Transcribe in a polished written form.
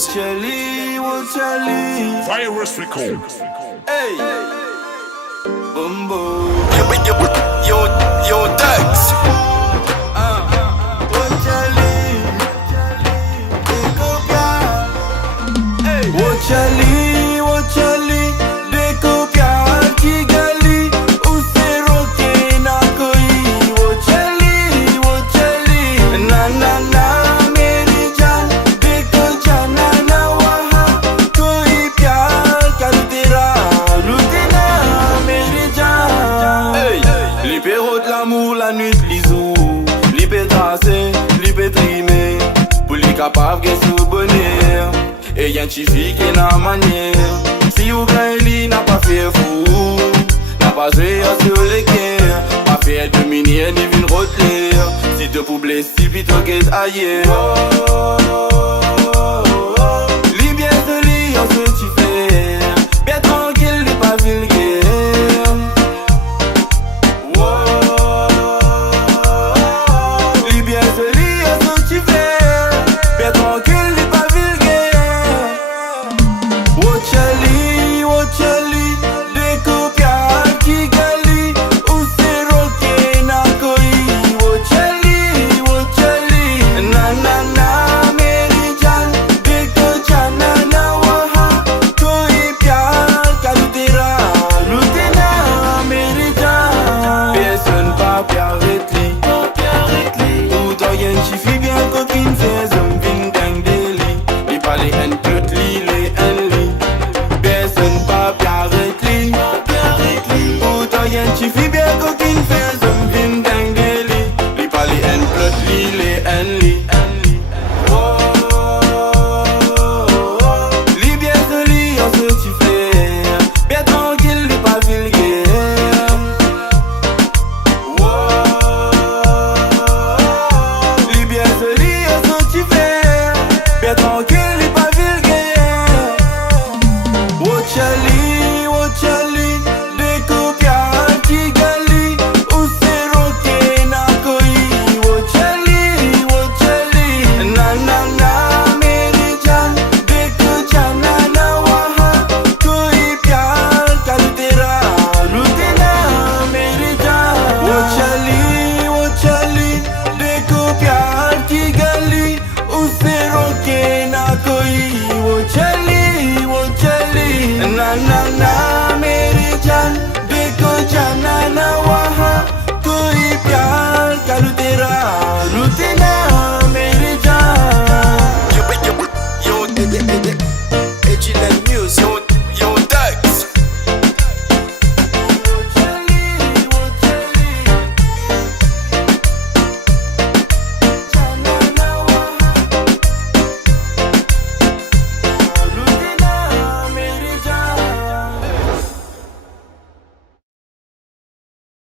Chali, Chali. Virus record. Hey, Bombo. Yo, Dax. Chali, Chali, Chali, de copia Kigali, useroke na koi. Chali, na na na, Merijan, de kochana na waha, koi pya kaltera, lutena Merijan. Hey, lipe route l'amour la nuit lisou, lipe tracé, lipe trimé, pour les capables de se bonheur. Et y'a un chifi qui n'a manière. Si vous gagnez, n'a pas fait fou, n'a pas joué sur les guerres, pas fait de minière ni une rotelière. Si te pour blesser, plutôt qu'est ailleurs. Li bien de li, on se t'y fait. Bien tranquille, n'est pas vulgaire. Li bien de li, on se t'y fait. Bien tranquille. Chali, de copia Kigali, useroke na koi. Chali, na na na, Merijan, de kochana na waha, koi pya kaltera, lutena Merijan. Personne pas pya retli, tout en yen chifi bien.